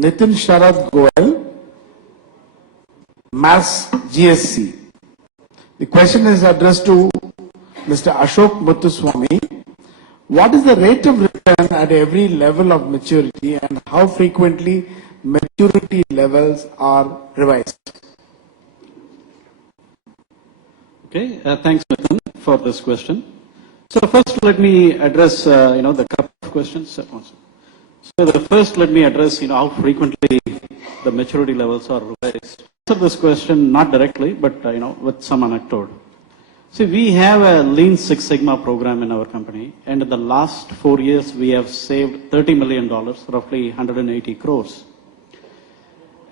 Nitin Sharad Goel, Mass GSC. The question is addressed to Mr. Ashok Muthuswamy. What is the rate of return at every level of maturity and how frequently maturity levels are revised? Okay, thanks Nitin for this question. So first let me address, the couple of questions. So the first let me address, how frequently the maturity levels are revised. Answer this question not directly, but, with some anecdote. See, we have a Lean Six Sigma program in our company, and in the last 4 years, we have saved $30 million, roughly 180 crores.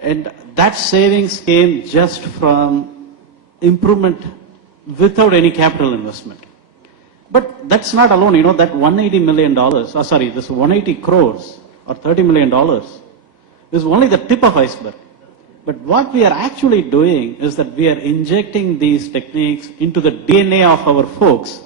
And that savings came just from improvement without any capital investment. But that's not alone, that $180 million, this 180 crores or $30 million is only the tip of iceberg. But what we are actually doing is that we are injecting these techniques into the DNA of our folks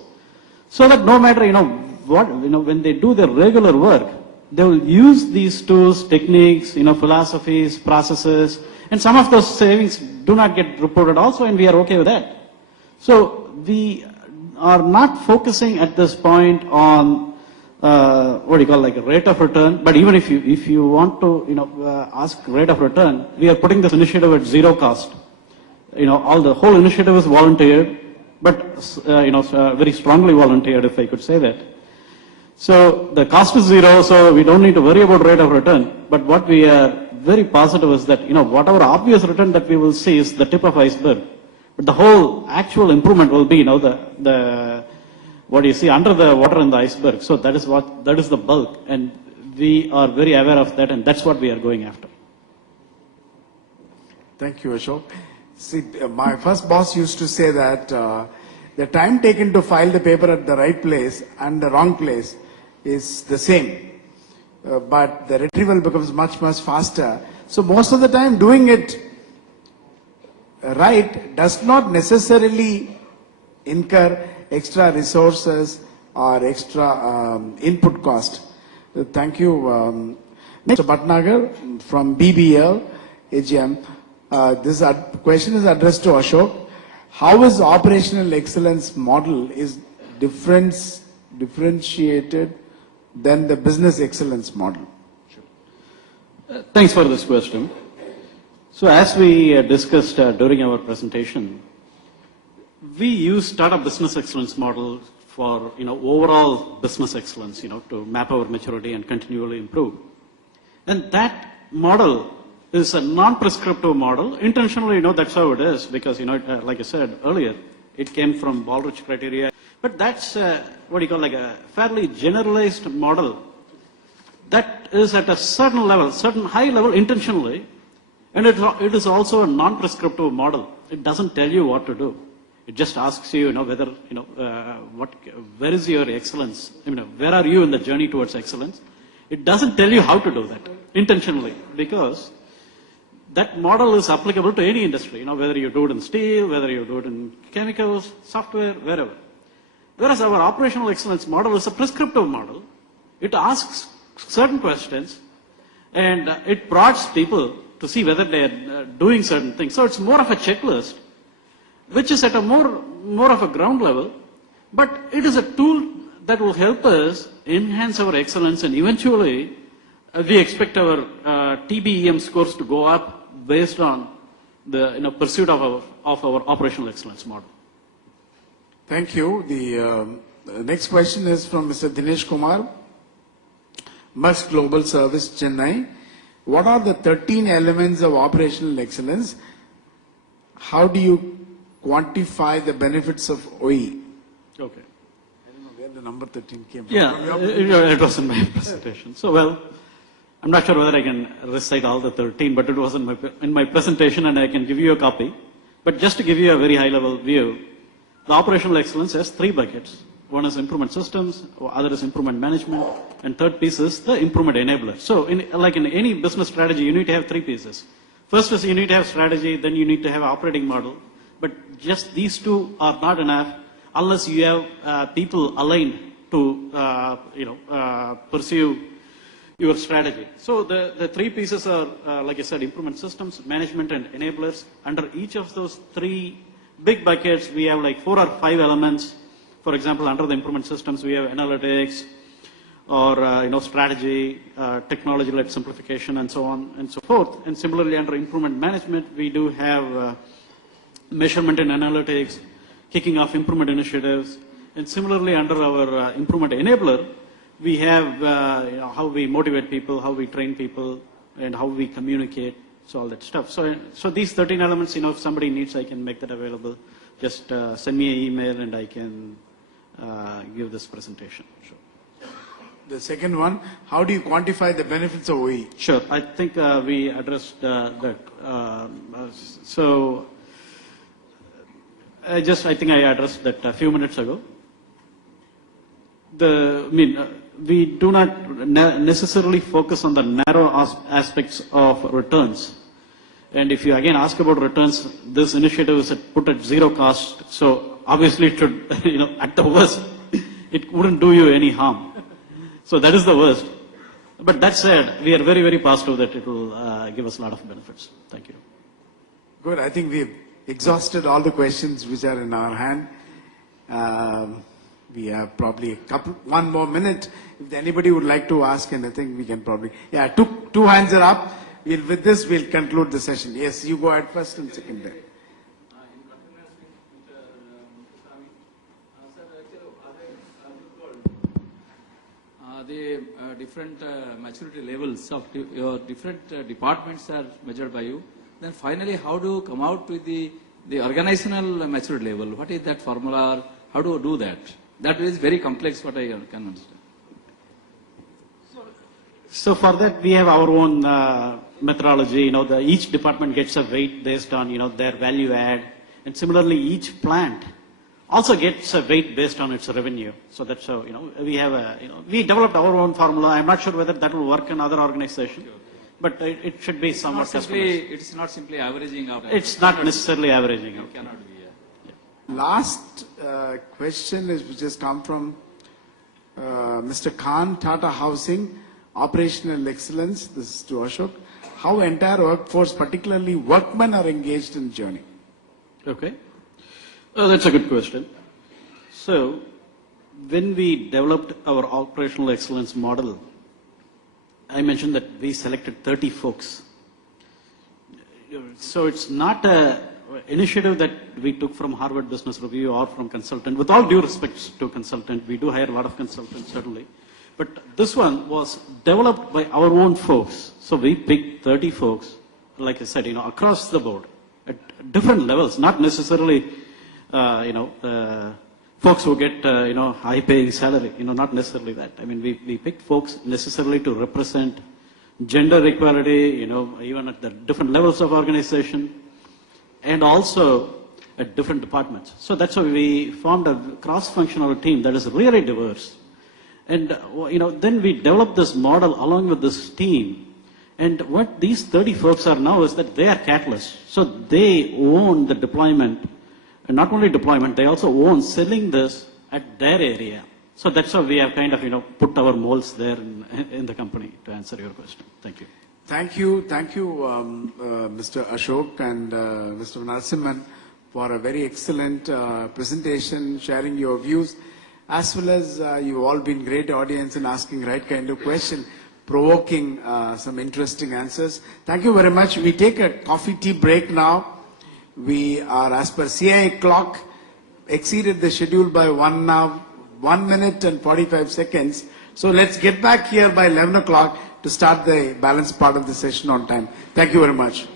so that no matter, when they do their regular work, they will use these tools, techniques, philosophies, processes, and some of those savings do not get reported also, and we are okay with that. So we are not focusing at this point on like a rate of return. But even if you want to ask rate of return, we are putting this initiative at zero cost. The whole initiative is volunteered, but very strongly volunteered, if I could say that. So the cost is zero, so we don't need to worry about rate of return. But what we are very positive is that whatever obvious return that we will see is the tip of iceberg. But the whole actual improvement will be, what you see under the water in the iceberg. So that is the bulk. And we are very aware of that, and that's what we are going after. Thank you, Ashok. See, my first boss used to say that the time taken to file the paper at the right place and the wrong place is the same. But the retrieval becomes much, much faster. So most of the time doing it right does not necessarily incur extra resources or extra input cost. Thank you. Mr. Bhatnagar from BBL AGM. This question is addressed to Ashok. How is operational excellence model is differentiated than the business excellence model? Thanks for this question. So as we discussed during our presentation, we use startup business excellence model for overall business excellence, to map our maturity and continually improve. And that model is a non-prescriptive model. Intentionally, that's how it is because, like I said earlier, it came from Baldrige criteria. But that's like a fairly generalized model that is at a certain level, certain high level intentionally. And it is also a non-prescriptive model. It doesn't tell you what to do. It just asks you, whether, where is your excellence? Where are you in the journey towards excellence? It doesn't tell you how to do that intentionally because that model is applicable to any industry, whether you do it in steel, whether you do it in chemicals, software, wherever. Whereas our operational excellence model is a prescriptive model. It asks certain questions and it prods people to see whether they are doing certain things. So it's more of a checklist, which is at a more of a ground level, but it is a tool that will help us enhance our excellence and eventually we expect our TBEM scores to go up based on the pursuit of our operational excellence model. Thank you. The next question is from Mr. Dinesh Kumar, Maersk Global Service, Chennai. What are the 13 elements of operational excellence? How do you quantify the benefits of OE? Okay. I don't know where the number 13 came from. Yeah, it was in my presentation. So, well, I'm not sure whether I can recite all the 13, but it was in my presentation and I can give you a copy. But just to give you a very high level view, the operational excellence has 3 buckets. One is improvement systems, other is improvement management, and third piece is the improvement enabler. So like in any business strategy, you need to have 3 pieces. First is you need to have strategy, then you need to have operating model. But just these 2 are not enough unless you have people aligned to pursue your strategy. So the three pieces are, like I said, improvement systems, management, and enablers. Under each of those three big buckets, we have like 4 or 5 elements. For example, under the improvement systems, we have analytics, or strategy, technology-led simplification, and so on and so forth. And similarly, under improvement management, we do have measurement and analytics, kicking off improvement initiatives. And similarly, under our improvement enabler, we have how we motivate people, how we train people, and how we communicate, so all that stuff. So these 13 elements, if somebody needs, I can make that available. Just send me an email and I can give this presentation. Sure. The second one, how do you quantify the benefits of OE? Sure, I think we addressed that. So I think I addressed that a few minutes ago. We do not necessarily focus on the narrow aspects of returns. And if you again ask about returns, this initiative is put at zero cost. So obviously it should, at the worst, it wouldn't do you any harm. So that is the worst. But that said, we are very, very positive that it will give us a lot of benefits. Thank you. Good. I think we've exhausted all the questions which are in our hand. We have probably one more minute. If anybody would like to ask anything, we can probably. Yeah, two hands are up. With this, we'll conclude the session. Yes, you go ahead first and second there. The different maturity levels of your different departments are measured by you. Then finally, how do you come out with the organizational maturity level? What is that formula? How do you do that? That is very complex, what I can understand. So for that, we have our own methodology. Each department gets a weight based on, their value add. And similarly, each plant also gets a weight based on its revenue. So that's how, we have we developed our own formula. I'm not sure whether that will work in other organizations, but it should be somewhat customized. It's not simply averaging out. It's not necessarily averaging out. It cannot be. Last question which has come from Mr. Khan, Tata Housing, Operational Excellence. This is to Ashok. How entire workforce, particularly workmen, are engaged in the journey? Okay. That's a good question. So, when we developed our operational excellence model, I mentioned that we selected 30 folks. So it's not a initiative that we took from Harvard Business Review or from consultant. With all due respect to consultant, we do hire a lot of consultants, certainly. But this one was developed by our own folks. So we picked 30 folks, like I said, across the board, at different levels, not necessarily folks who get, high-paying salary, not necessarily that. I mean, we picked folks necessarily to represent gender equality, even at the different levels of organization, and also at different departments. So that's why we formed a cross-functional team that is really diverse. And, then we developed this model along with this team. And what these 30 folks are now is that they are catalysts. So they own the deployment. And not only deployment, they also own selling this at their area. So that's how we have kind of, put our molds there in the company, to answer your question. Thank you. Thank you, Mr. Ashok and Mr. Narasimhan, for a very excellent presentation, sharing your views, as well as you've all been great audience in asking right kind of question, provoking some interesting answers. Thank you very much. We take a coffee tea break now. We are, as per CII clock, exceeded the schedule by 1 minute and 45 seconds. So let's get back here by 11 o'clock to start the balance part of the session on time. Thank you very much.